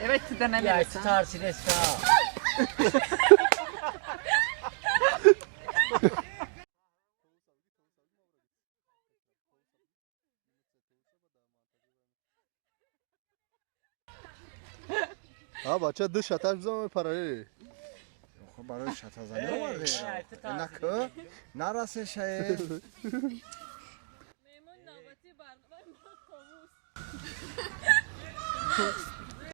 Evet denemedim. Ya tutarsın Esra. Ha بچه دو شتک بزنم پرایی خب برای شتازنی آورده نکه نرسه شای مهمون نوبتی برنامه ما خاموش